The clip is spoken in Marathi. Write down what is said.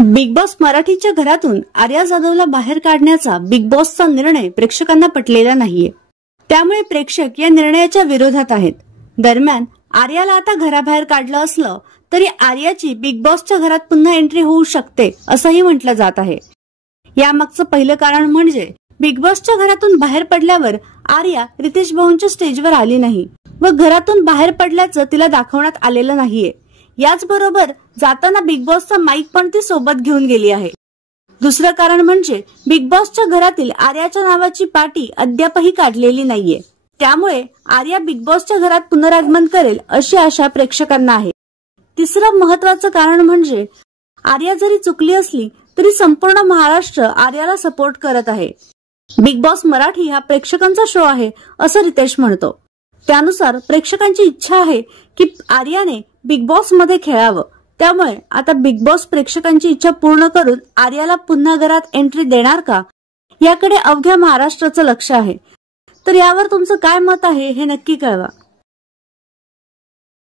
बिग बॉस मराठीच्या घरातून आर्या जाधवला बाहेर काढण्याचा बिग बॉसचा निर्णय प्रेक्षकांना पटलेला नाहीये. त्यामुळे प्रेक्षक या निर्णयाच्या विरोधात आहेत. दरम्यान आर्याला आता घराबाहेर काढलं असलं तरी आर्याची बिग बॉसच्या घरात पुन्हा एंट्री होऊ शकते असंही म्हटलं जात आहे. यामागचं पहिलं कारण म्हणजे बिग बॉसच्या घरातून बाहेर पडल्यावर आर्या रितेश भाऊंच्या स्टेजवर आली नाही व घरातून बाहेर पडल्याचं तिला दाखवण्यात आलेलं नाहीये. याचबरोबर जाताना बिग बॉसचा माईक पण ती सोबत घेऊन गेली आहे. दुसरं कारण म्हणजे बिग बॉसच्या घरातील आर्याच्या नावाची पाटी अद्यापही काढलेली नाहीये. त्यामुळे आर्या बिग बॉसच्या घरात पुनरागमन करेल अशी आशा प्रेक्षकांना आहे. तिसरं महत्वाचं कारण म्हणजे आर्या जरी चुकली असली तरी संपूर्ण महाराष्ट्र आर्याला सपोर्ट करत आहे. बिग बॉस मराठी हा प्रेक्षकांचा शो आहे असं रितेश म्हणतो. त्यानुसार प्रेक्षकांची इच्छा आहे की आर्याने बिग बॉस मध्ये खेळावं. त्यामुळे आता बिग बॉस प्रेक्षकांची इच्छा पूर्ण करून आर्याला पुन्हा घरात एंट्री देणार का याकडे अवघ्या महाराष्ट्राचं लक्ष आहे. तर यावर तुमचं काय मत आहे हे नक्की कळवा.